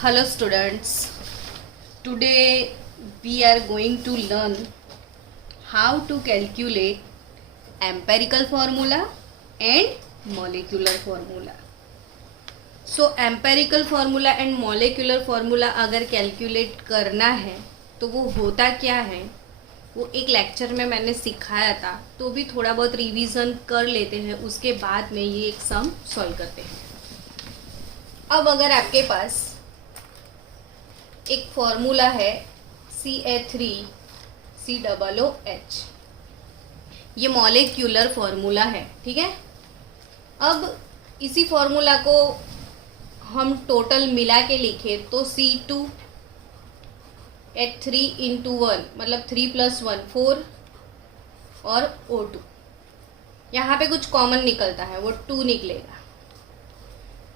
Hello students, today we are going to learn how to calculate empirical formula and molecular formula. So empirical formula and molecular formula अगर calculate करना है तो वो होता क्या है वो एक लेक्चर में मैंने सिखाया था, तो भी थोड़ा बहुत रिवीजन कर लेते हैं, उसके बाद में ये एक सम सॉल्व करते हैं। अब अगर आपके पास एक फॉर्मूला है CA3COOH, ये मॉलिक्यूलर फॉर्मूला है, ठीक है। अब इसी फॉर्मूला को हम टोटल मिला के लिखे तो C2H3 इंटू 1 मतलब 3 + 1 4 और O2, यहाँ पे कुछ कॉमन निकलता है वो 2 निकलेगा,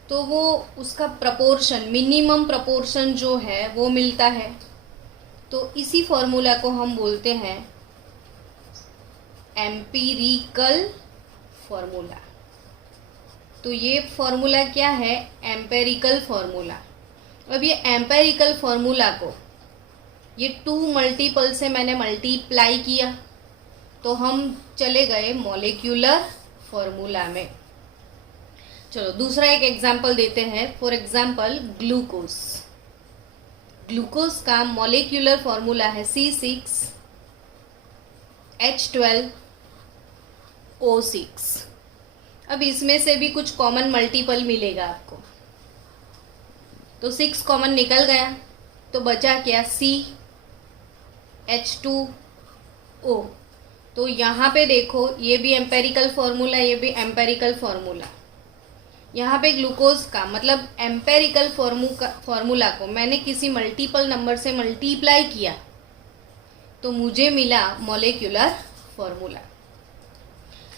तो वो उसका प्रपोर्शन मिनिमम प्रपोर्शन जो है वो मिलता है। तो इसी फॉर्मूला को हम बोलते हैं एम्पिरिकल फॉर्मूला। तो ये फॉर्मूला क्या है? Empirical formula. अब ये एम्पेरिकल फॉर्मूला को ये 2 मल्टीपल से मैंने मल्टीप्लाई किया तो हम चले गए मॉलिक्यूलर फॉर्मूला में। चलो दूसरा एक एग्जाम्पल देते हैं। For example glucose. ग्लूकोज का मॉलिक्यूलर फॉर्मूला है C6H12O6। अब इसमें से भी कुछ कॉमन मल्टीपल मिलेगा आपको, तो 6 कॉमन निकल गया तो बचा क्या? CH2O। तो यहाँ पे देखो ये भी एम्पेरिकल फॉर्मूला, ये भी एम्पेरिकल फॉर्मूला। यहाँ पे ग्लूकोज का मतलब एम्पेरिकल फॉर्मूला को मैंने किसी मल्टीपल नंबर से मल्टीप्लाई किया तो मुझे मिला मॉलिक्यूलर फॉर्मूला।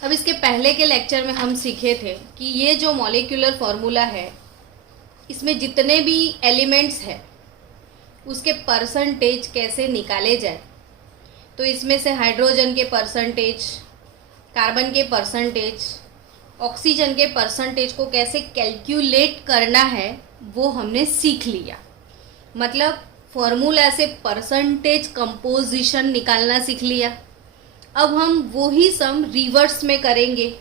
अब इसके पहले के लेक्चर में हम सीखे थे कि ये जो मॉलिक्यूलर फॉर्मूला है इसमें जितने भी एलिमेंट्स हैं उसके परसेंटेज कैसे निकाले जाए। तो इसमें से हाइड्रोजन के परसेंटेज, कार्बन के परसेंटेज, ऑक्सीजन के परसेंटेज को कैसे कैलकुलेट करना है वो हमने सीख लिया। मतलब फॉर्मूला से परसेंटेज कंपोजिशन निकालना सीख लिया। अब हम वही सम रिवर्स में करेंगे।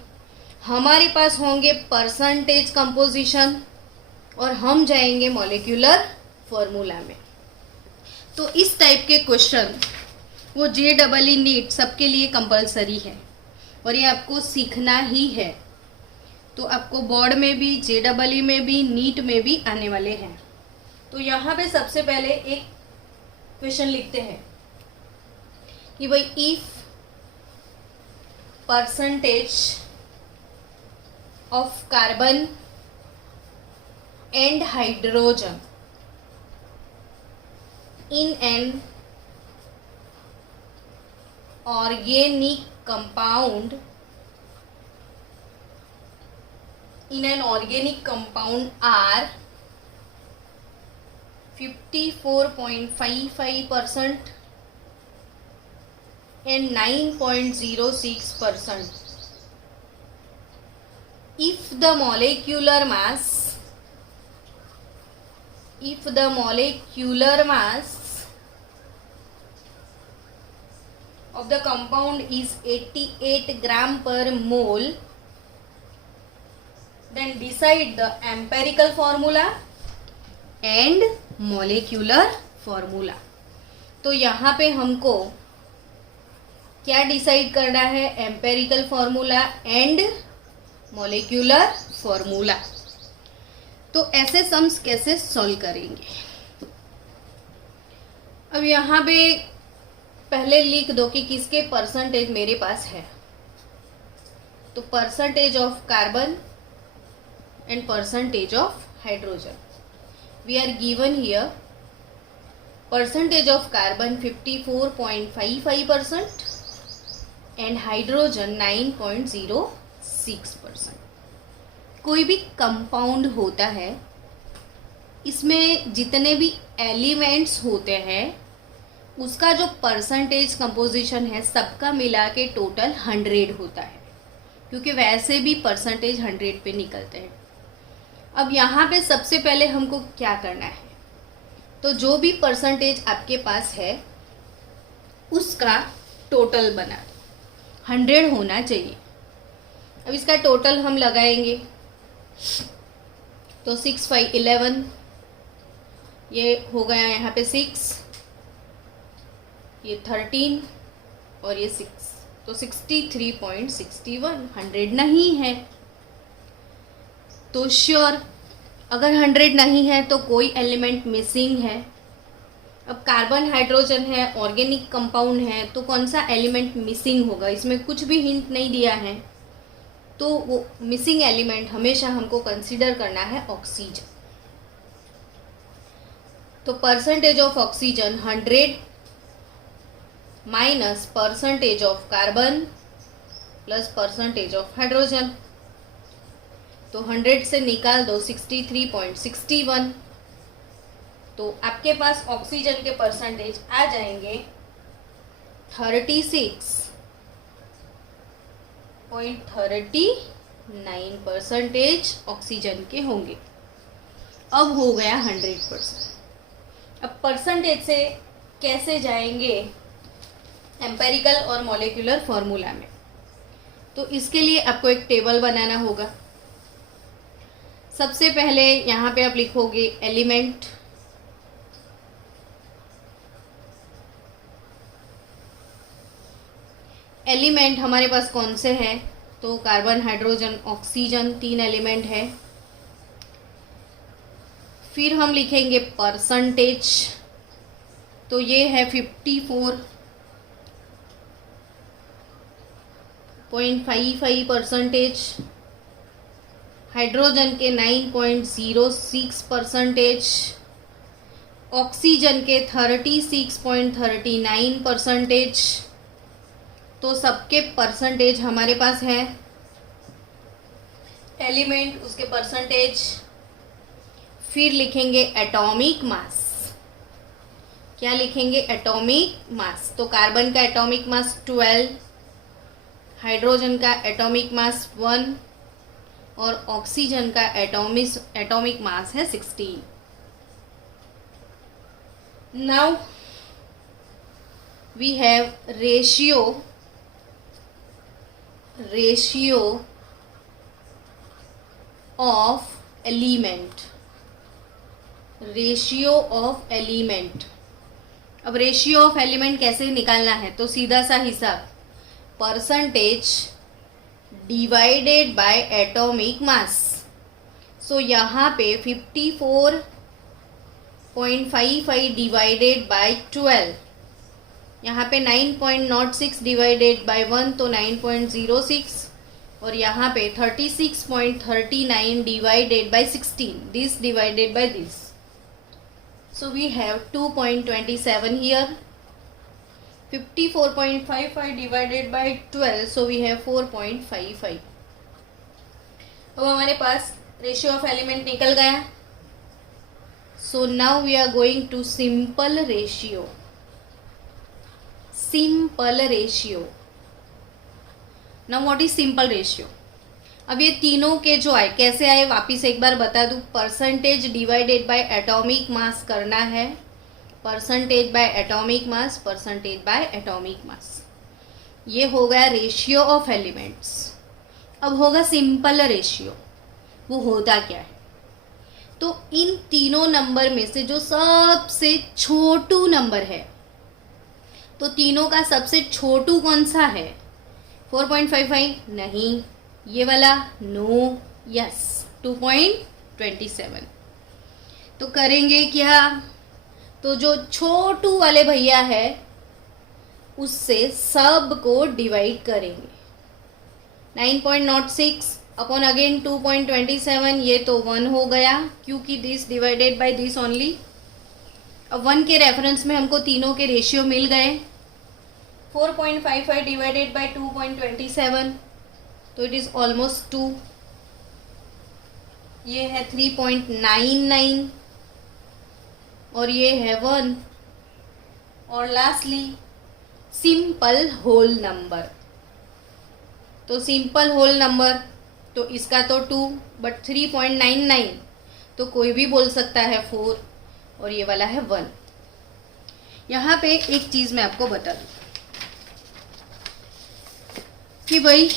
हमारे पास होंगे परसेंटेज कंपोजिशन और हम जाएंगे मॉलिक्यूलर फॉर्मूला में। तो इस टाइप के क्वेश्चन वो JEE नीट सबके लिए कंपलसरी है और ये आपको सीखना ही है। तो आपको बोर्ड में भी, JEE में भी, नीट में भी आने वाले हैं। तो यहाँ पे सबसे पहले एक क्वेश्चन लिखते हैं कि भाई if percentage of carbon and hydrogen in an organic compound are 54.55% and 9.06%. If the molecular mass of the compound is 88 gram per mole, then decide the empirical formula and molecular formula. तो यहाँ पे हमको क्या decide करना है? Empirical formula and molecular formula. तो ऐसे sums कैसे सॉल्व करेंगे? अब यहाँ पे पहले लिख दो कि किसके परसेंटेज मेरे पास है। तो percentage of carbon and percentage of hydrogen we are given here. Percentage of carbon 54.55% and hydrogen 9.06%। कोई भी कंपाउंड होता है, इसमें जितने भी एलिमेंट्स होते हैं उसका जो परसेंटेज कंपोजिशन है सबका मिला के टोटल 100 होता है, क्योंकि वैसे भी परसेंटेज 100 पे निकलते हैं। अब यहाँ पे सबसे पहले हमको क्या करना है? तो जो भी परसेंटेज आपके पास है उसका टोटल बना 100 होना चाहिए। अब इसका टोटल हम लगाएंगे तो 6 5 11, ये हो गया यहाँ पे 6, ये 13 और ये 6, तो 63.61 100 नहीं है। तो श्योर अगर 100 नहीं है तो कोई एलिमेंट मिसिंग है। अब कार्बन हाइड्रोजन है, ऑर्गेनिक कंपाउंड है, तो कौन सा एलिमेंट मिसिंग होगा, इसमें कुछ भी हिंट नहीं दिया है। तो वो मिसिंग एलिमेंट हमेशा हमको कंसीडर करना है ऑक्सीजन। तो percentage of oxygen 100 minus percentage of carbon plus percentage of hydrogen, तो 100 से निकाल दो 63.61, तो आपके पास ऑक्सीजन के परसेंटेज आ जाएंगे 36.39% ऑक्सीजन के होंगे। अब हो गया 100%। अब परसेंटेज से कैसे जाएंगे एम्पेरिकल और मॉलिक्यूलर फॉर्मूला में, तो इसके लिए आपको एक टेबल बनाना होगा। सबसे पहले यहाँ पे आप लिखोगे एलिमेंट, एलिमेंट हमारे पास कौन से हैं, तो कार्बन हाइड्रोजन ऑक्सीजन 3 एलिमेंट है। फिर हम लिखेंगे परसेंटेज, तो ये है 54.55%, हाइड्रोजन के 9.06%, ऑक्सीजन के 36.39%। तो सबके परसेंटेज हमारे पास है, एलिमेंट उसके परसेंटेज। फिर लिखेंगे एटॉमिक मास, क्या लिखेंगे एटॉमिक मास, तो कार्बन का एटॉमिक मास 12, हाइड्रोजन का एटॉमिक मास 1 और ऑक्सीजन का एटॉमिक मास है 16। Now we have ratio of element, ratio of element. अब रेशियो ऑफ एलिमेंट कैसे निकालना है, तो सीधा सा हिसाब, percentage divided by atomic mass. So यहाँ पे 54.55 डिवाइडेड बाय 12, यहाँ पे 9.06 डिवाइडेड बाय 1 तो 9.06, और यहाँ पे 36.39 divided by 16, this divided by this, so we have 2.27 here, 54.55 divided by 12, so we have 4.55। अब हमारे पास रेशियो ऑफ एलिमेंट निकल गया। So now we are going to simple ratio. Now what is simple ratio. अब ये तीनों के जो आए कैसे आए वापिस एक बार बता दूं, परसेंटेज डिवाइडेड बाय एटॉमिक मास करना है, percentage by atomic mass, percentage by atomic मास, ये हो गया रेशियो ऑफ एलिमेंट्स। अब होगा सिंपल रेशियो, वो होता क्या है, तो इन तीनों नंबर में से जो सबसे छोटू नंबर है, तो तीनों का सबसे छोटू कौन सा है, 4.55 नहीं, ये वाला नो, यस 2.27। तो करेंगे क्या, तो जो छोटू वाले भैया है उससे सब को डिवाइड करेंगे, 9.06 अपॉन अगेन 2.27, ये तो 1 हो गया क्योंकि this divided by this only. अब 1 के रेफरेंस में हमको तीनों के रेशियो मिल गए, 4.55 डिवाइडेड बाय 2.27, तो इट इज ऑलमोस्ट 2, ये है 3.99 और ये है 1, और लास्टली सिंपल होल नंबर। तो सिंपल होल नंबर तो इसका तो 2, बट 3.99 तो कोई भी बोल सकता है 4, और ये वाला है 1। यहाँ पे एक चीज़ मैं आपको बता दूँ कि भाई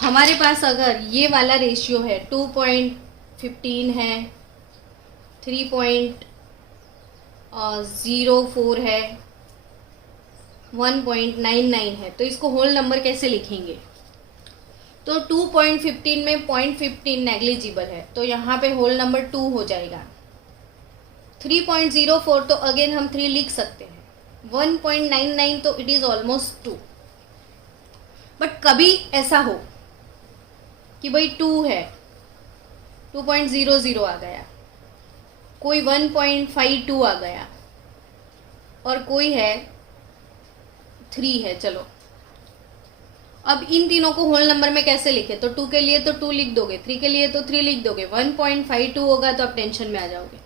हमारे पास अगर ये वाला रेशियो है 2.15 है, 3.04 है, 1.99 है, तो इसको होल नंबर कैसे लिखेंगे? तो 2.15 में 0.15 नेग्लिजिबल है, तो यहाँ पे होल नंबर 2 हो जाएगा। 3.04 तो अगेन हम 3 लिख सकते हैं। 1.99 तो इट इज़ ऑलमोस्ट 2। बट कभी ऐसा हो कि भाई 2 है, 2.00 आ गया, कोई 1.52 आ गया, और कोई है 3 है। चलो अब इन तीनों को होल नंबर में कैसे लिखे? तो 2 के लिए तो 2 लिख दोगे, 3 के लिए तो 3 लिख दोगे, 1.52 होगा तो आप टेंशन में आ जाओगे।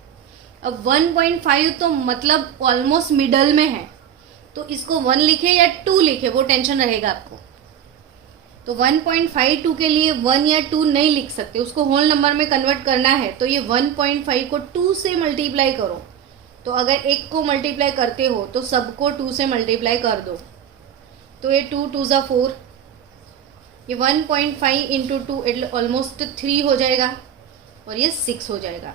अब 1.5 तो मतलब ऑलमोस्ट मिडल में है, तो इसको 1 लिखे या 2 लिखे वो टेंशन रहेगा आपको। तो 1.52 के लिए 1 या 2 नहीं लिख सकते, उसको होल नंबर में कन्वर्ट करना है। तो ये 1.5 को 2 से मल्टीप्लाई करो। तो अगर एक को मल्टीप्लाई करते हो तो सबको 2 से मल्टीप्लाई कर दो। तो ये 2 2 ज़ा 4, ये 1.5 इंटू 2 इट ऑलमोस्ट 3 हो जाएगा, और ये 6 हो जाएगा।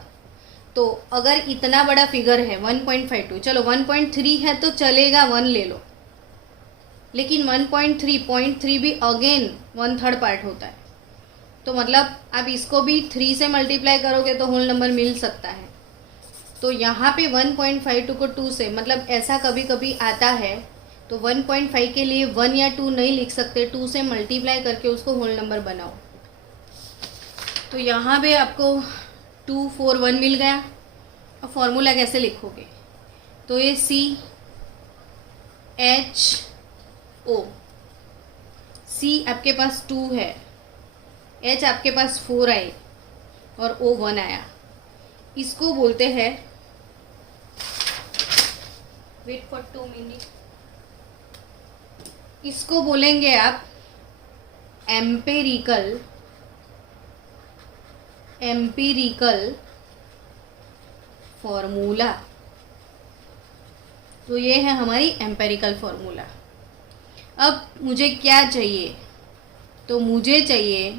तो अगर इतना बड़ा फिगर है 1.52, चलो 1.3 है तो चलेगा, 1 ले लो, लेकिन 1.3 भी अगेन 1/3 पार्ट होता है। तो मतलब आप इसको भी 3 से मल्टीप्लाई करोगे तो होल नंबर मिल सकता है। तो यहाँ पे 1.52 को 2 से, मतलब ऐसा कभी कभी आता है, तो 1.5 के लिए 1 या 2 नहीं लिख सकते, 2 से मल्टीप्लाई करके उसको होल नंबर बनाओ। तो यहाँ पे आपको 2 4 1 मिल गया। अब फॉर्मूला कैसे लिखोगे? तो ये CHO, C आपके पास 2 है, H आपके पास 4 आए और O 1 आया। इसको बोलते हैं, वेट फॉर 2 मिनट, इसको बोलेंगे आप एम्पिरिकल फॉर्मूला। तो ये है हमारी एम्पेरिकल फॉर्मूला। अब मुझे क्या चाहिए? तो मुझे चाहिए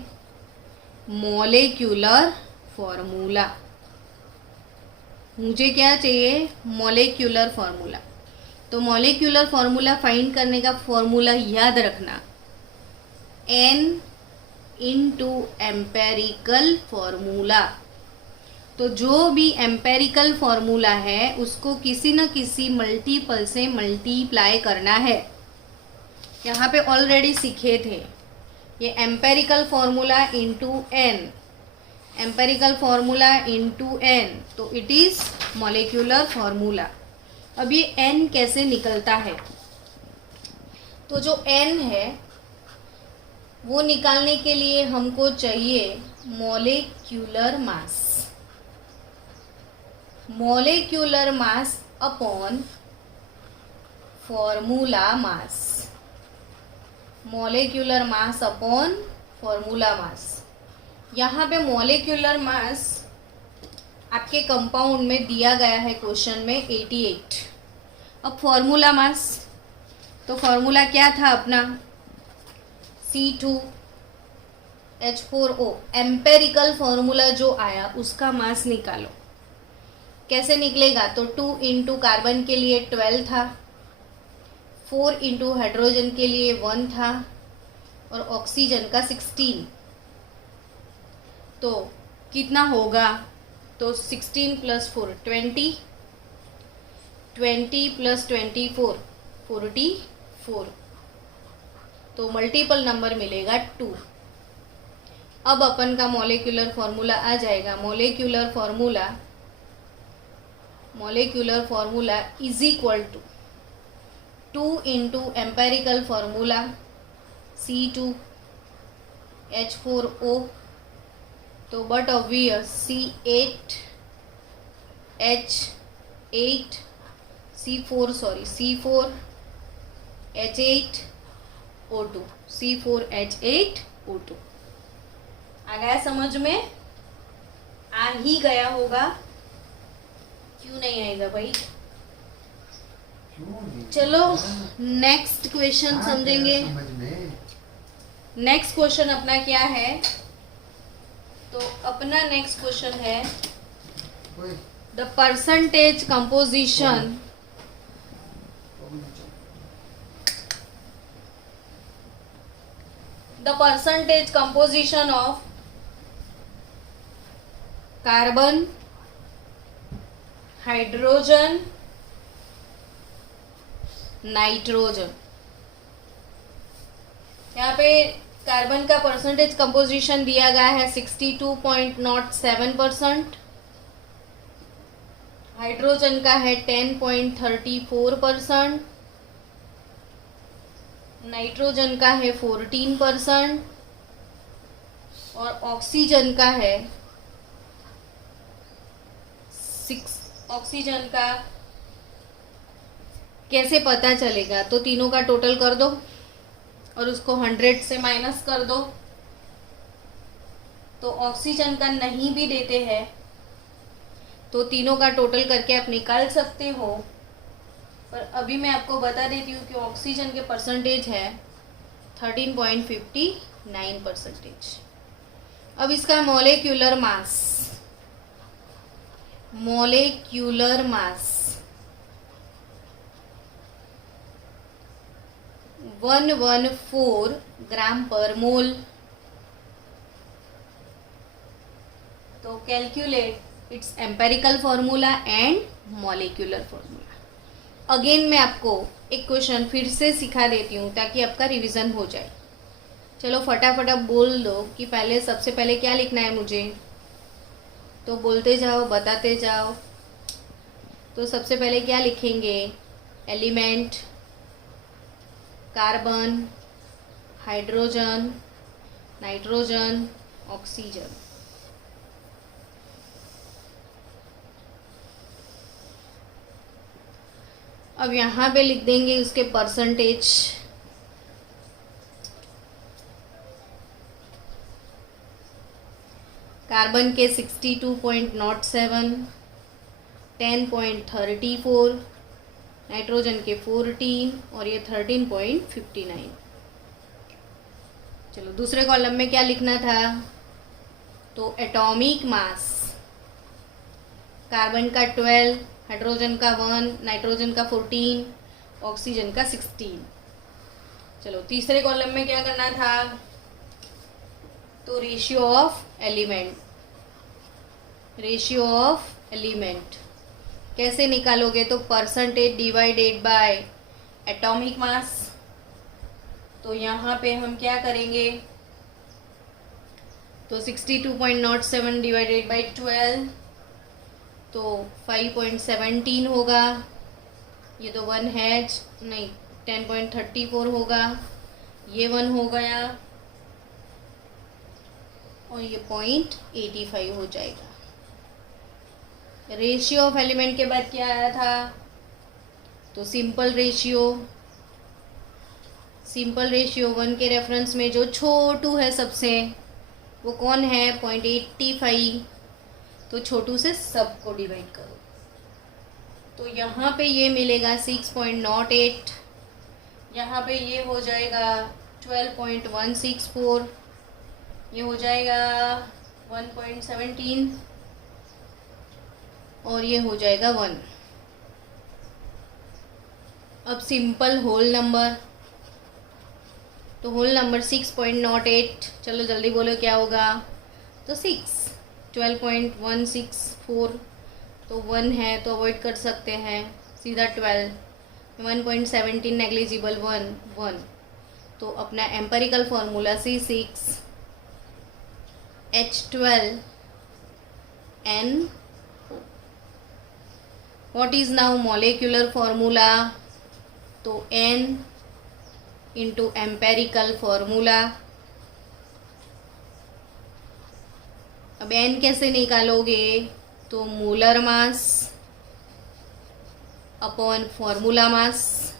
मॉलिक्यूलर फॉर्मूला। मुझे क्या चाहिए? Molecular formula. तो मॉलिक्यूलर फॉर्मूला फाइंड करने का फॉर्मूला याद रखना, N इंटू एम्पेरिकल फॉर्मूला। तो जो भी एम्पेरिकल फॉर्मूला है उसको किसी न किसी मल्टीपल से मल्टीप्लाई करना है। यहाँ पे ऑलरेडी सीखे थे, ये empirical formula into n, empirical formula into n, तो इट इज़ मॉलिक्यूलर फॉर्मूला। अब ये n कैसे निकलता है? तो जो n है वो निकालने के लिए हमको चाहिए molecular mass. Molecular mass upon formula mass, molecular mass upon formula mass. यहाँ पे मॉलिक्यूलर मास आपके कंपाउंड में दिया गया है क्वेश्चन में 88। अब फॉर्मूला मास, तो फॉर्मूला क्या था अपना? C2H4O। एम्पेरिकल फॉर्मूला जो आया उसका मास निकालो। कैसे निकलेगा? तो 2 इंटू कार्बन के लिए 12 था, 4 इंटू हाइड्रोजन के लिए 1 था, और ऑक्सीजन का 16। तो कितना होगा? तो 16 प्लस 4 20, 20 प्लस 24 44। तो मल्टीपल नंबर मिलेगा 2। अब अपन का मॉलिक्यूलर फॉर्मूला आ जाएगा। Molecular formula is equal to 2 into empirical formula C2H4O, तो बट ऑब्वियस C4H8O2 आ गया समझ में? आ ही गया होगा। क्यों नहीं आएगा भाई? क्यों नहीं? चलो नेक्स्ट क्वेश्चन समझेंगे। समझ में नेक्स्ट क्वेश्चन अपना क्या है? तो अपना नेक्स्ट क्वेश्चन है कोई the percentage composition of carbon, hydrogen, nitrogen. यहाँ पे कार्बन का परसेंटेज कंपोजिशन दिया गया है 62.07%, हाइड्रोजन का है 10.34%, नाइट्रोजन का है 14% और ऑक्सीजन का है ऑक्सीजन का कैसे पता चलेगा? तो तीनों का टोटल कर दो और उसको 100 से माइनस कर दो। तो ऑक्सीजन का नहीं भी देते हैं तो तीनों का टोटल करके आप निकाल सकते हो। पर अभी मैं आपको बता देती हूँ कि ऑक्सीजन के परसेंटेज है 13.59%। अब इसका मॉलिक्यूलर मास 114 ग्राम पर मोल। तो calculate its empirical formula and molecular formula. Again मैं आपको एक क्वेश्चन फिर से सिखा देती हूँ ताकि आपका रिवीजन हो जाए। चलो फटाफट अब बोल दो कि पहले सबसे पहले क्या लिखना है मुझे, तो बोलते जाओ, बताते जाओ। तो सबसे पहले क्या लिखेंगे? Element, carbon, hydrogen, nitrogen, oxygen. अब यहाँ पे लिख देंगे उसके परसेंटेज। कार्बन के 62.07, 10.34, नाइट्रोजन के 14 और ये 13.59। चलो दूसरे कॉलम में क्या लिखना था? तो एटॉमिक मास कार्बन का 12, हाइड्रोजन का 1, नाइट्रोजन का 14, ऑक्सीजन का 16। चलो तीसरे कॉलम में क्या करना था? तो रेशियो ऑफ एलिमेंट कैसे निकालोगे? तो परसेंटेज डिवाइडेड बाय एटॉमिक मास। तो यहाँ पे हम क्या करेंगे? तो 62.07 डिवाइडेड बाय 12 तो 5.17 होगा। ये तो 1 है नहीं, 10.34 होगा, ये 1 हो गया और ये 0.85 हो जाएगा। रेशियो ऑफ एलिमेंट के बाद क्या आया था? तो सिंपल रेशियो 1 के रेफरेंस में जो छोटू है सबसे, वो कौन है? 0.85। तो छोटू से सब को डिवाइड करो। तो यहाँ पे ये मिलेगा 6.08, यहाँ पे ये हो जाएगा 12.164, ये हो जाएगा 1.17 और ये हो जाएगा 1। अब सिंपल होल नंबर, तो होल नंबर 6.08। चलो जल्दी बोलो क्या होगा? तो 6, 12.164 तो 1 है तो अवॉइड कर सकते हैं, सीधा 12, 1.17 नेग्लिजिबल 1। तो अपना empirical formula C6H12NO। What is now molecular formula? तो N इंटू एम्पेरिकल फॉर्मूला। अब N कैसे निकालोगे? तो molar mass upon formula mass.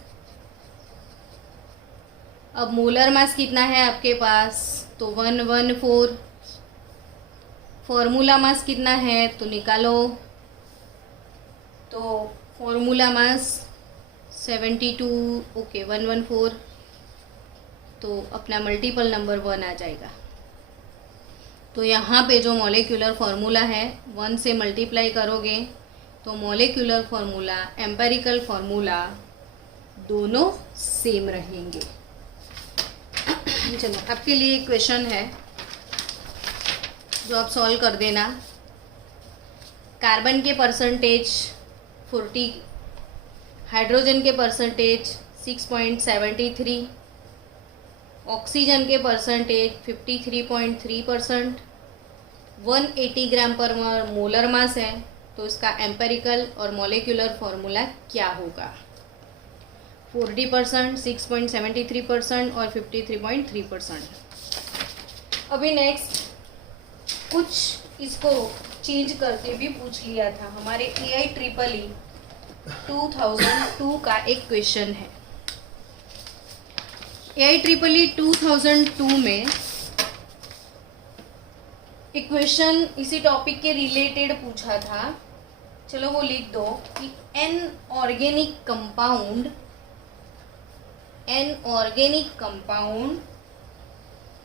अब मोलर मास कितना है आपके पास? तो 114। फॉर्मूला मास कितना है? तो निकालो तो फॉर्मूला मास 72, ओके 114, तो अपना मल्टीपल नंबर 1 आ जाएगा। तो यहाँ पे जो मॉलिक्यूलर फार्मूला है 1 से मल्टीप्लाई करोगे तो मॉलिक्यूलर फार्मूला, एम्पेरिकल फार्मूला दोनों सेम रहेंगे। चलो आपके लिए एक क्वेश्चन है जो आप सॉल्व कर देना। कार्बन के परसेंटेज 40, हाइड्रोजन के परसेंटेज 6.73, ऑक्सीजन के परसेंटेज 53.3%, 180 ग्राम पर मोलर मास है, तो इसका एम्पेरिकल और मॉलिक्यूलर फार्मूला क्या होगा? 40%, 6.73% और 53.3%। अभी नेक्स्ट कुछ इसको चेंज करके भी पूछ लिया था, हमारे AIEEE 2002 का एक क्वेश्चन है। AIEEE 2002 में एक क्वेश्चन इसी टॉपिक के रिलेटेड पूछा था। चलो वो लिख दो कि an organic compound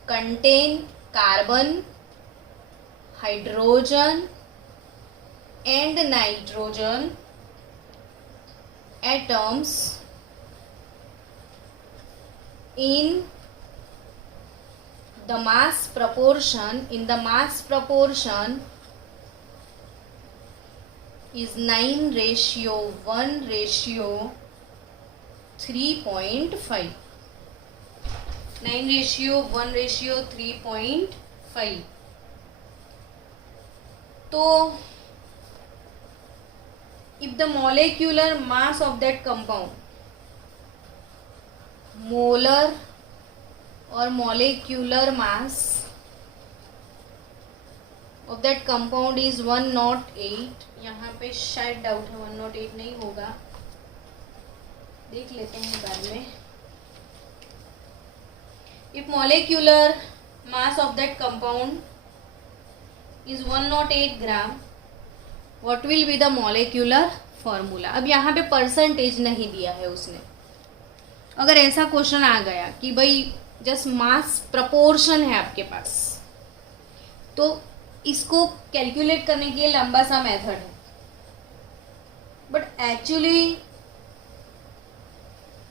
contain carbon, hydrogen and nitrogen atoms in the mass proportion is 9:1:3.5. 9:1:3.5। तो if the molecular mass of that compound, molar or molecular mass of that compound is 108, यहाँ पे शायद डाउट है 108 नहीं होगा, देख लेते हैं बाद में। If molecular mass of that compound is 108 gram, what will be the molecular formula? अब यहाँ पे परसेंटेज नहीं दिया है उसने। अगर ऐसा क्वेश्चन आ गया कि भाई जस्ट मास प्रपोर्शन है आपके पास, तो इसको कैलकुलेट करने के लिए लंबा सा मेथड है, बट एक्चुअली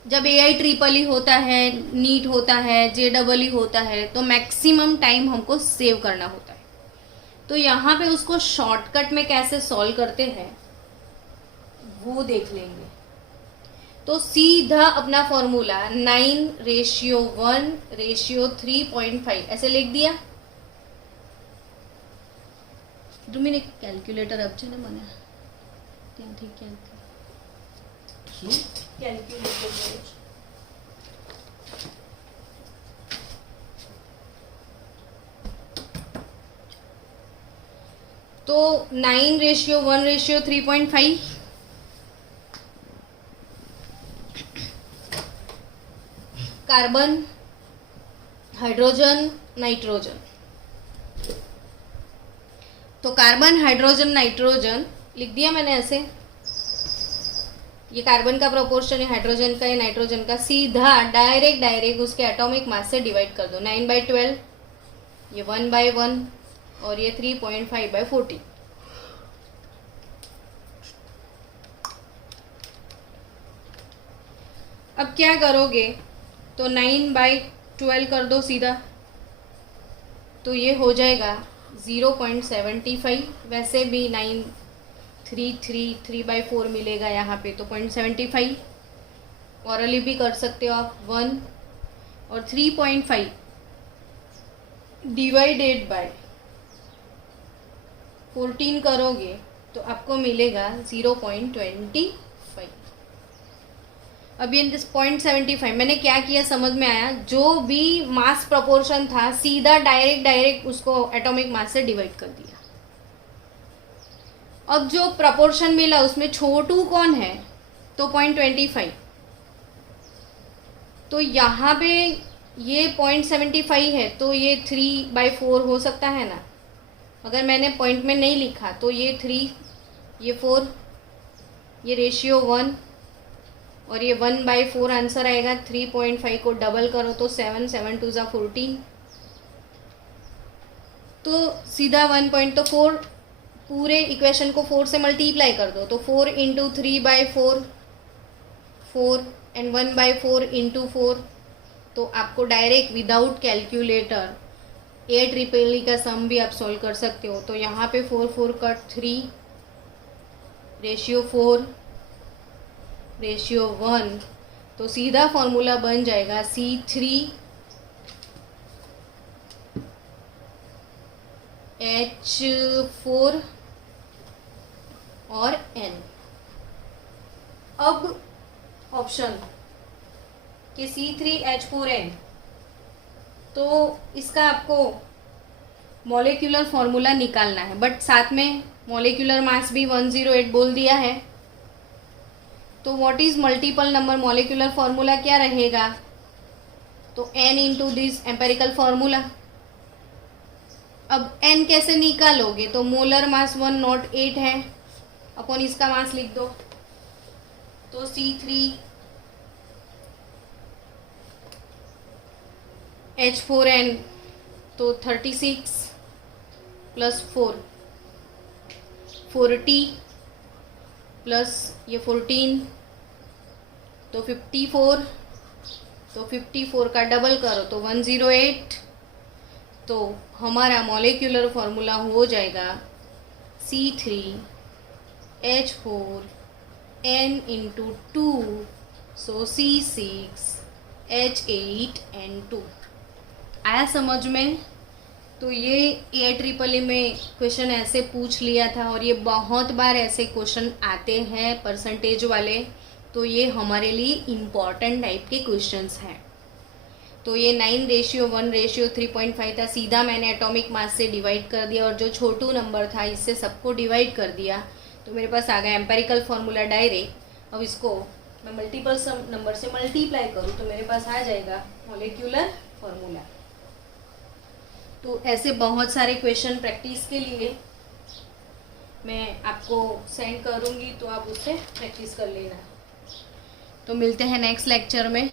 जब AIEEE होता है, नीट होता है, JEE होता है, तो मैक्सिमम टाइम हमको सेव करना होता है। तो यहाँ पे उसको शॉर्टकट में कैसे सॉल्व करते हैं वो देख लेंगे। तो सीधा अपना फॉर्मूला 9:1:3.5 ऐसे लिख दिया। तुम्हें कैलकुलेटर अब ने मना कैलकुलेटर तो 9:1:3.5 कार्बन, हाइड्रोजन, नाइट्रोजन। तो कार्बन, हाइड्रोजन, नाइट्रोजन लिख दिया मैंने ऐसे। ये कार्बन का प्रोपोर्शन है, हाइड्रोजन का है, नाइट्रोजन का। सीधा डायरेक्ट उसके एटॉमिक मास से डिवाइड कर दो। 9/12, ये 1/1 और ये 3.5/40। अब क्या करोगे, तो 9/12 कर दो सीधा, तो ये हो जाएगा 0.75। वैसे भी 3/4 मिलेगा यहाँ पे, तो 0.75। औरली भी कर सकते हो आप 1 और 3.5 डिवाइडेड बाय 14 करोगे तो आपको मिलेगा 0.25। अब ये 0.75 मैंने क्या किया समझ में आया, जो भी मास प्रोपोर्शन था सीधा डायरेक्ट उसको एटॉमिक मास से डिवाइड कर दिया। अब जो प्रोपोर्शन मिला उसमें छोटू कौन है, तो 0.25। तो यहाँ पे ये 0.75 है, तो ये 3/4 हो सकता है ना। अगर मैंने पॉइंट में नहीं लिखा तो ये 3, ये 4, ये रेशियो 1 और ये 1/4 आंसर आएगा। 3.5 को डबल करो तो 7, 7 2 ज़ा 14, तो सीधा 1 तो 4 पूरे इक्वेशन को 4 से मल्टीप्लाई कर दो, तो 4 इंटू 3/4 4 एंड 1/4 इंटू 4, तो आपको डायरेक्ट विदाउट कैलकुलेटर AEEE का सम भी आप सॉल्व कर सकते हो। तो यहाँ पे 4 4 कट 3, रेशियो 4 रेशियो 1, तो सीधा फॉर्मूला बन जाएगा C3H4n और N। अब ऑप्शन कि C3H4n, तो इसका आपको मॉलिक्यूलर फॉर्मूला निकालना है, बट साथ में मॉलिक्यूलर मास भी 108 बोल दिया है। तो what is multiple number molecular formula क्या रहेगा? तो n into this empirical formula. अब n कैसे निकालोगे? तो मोलर मास 108 है, अपन इसका मास लिख दो, तो C3H4n तो 36 प्लस 4 40 प्लस ये 14 तो 54, तो 54 का डबल करो तो 108, तो हमारा मॉलिक्यूलर फॉर्मूला हो जाएगा C3H4n इंटू 2, सो C6H8n2। आया समझ में? तो ये AEEE में क्वेश्चन ऐसे पूछ लिया था, और ये बहुत बार ऐसे क्वेश्चन आते हैं परसेंटेज वाले, तो ये हमारे लिए इम्पॉर्टेंट टाइप के क्वेश्चंस हैं। तो ये 9:1:3.5 था, सीधा मैंने एटॉमिक मास से डिवाइड कर दिया, और जो छोटू नंबर था इससे सबको डिवाइड कर दिया, तो मेरे पास आ गया एम्पेरिकल फॉर्मूला डायरेक्ट। अब इसको मैं मल्टीपल नंबर से मल्टीप्लाई करूँ तो मेरे पास आ जाएगा मॉलिक्यूलर फॉर्मूला। तो ऐसे बहुत सारे क्वेश्चन प्रैक्टिस के लिए मैं आपको सेंड करूँगी, तो आप उससे प्रैक्टिस कर लेना। तो मिलते हैं नेक्स्ट लेक्चर में।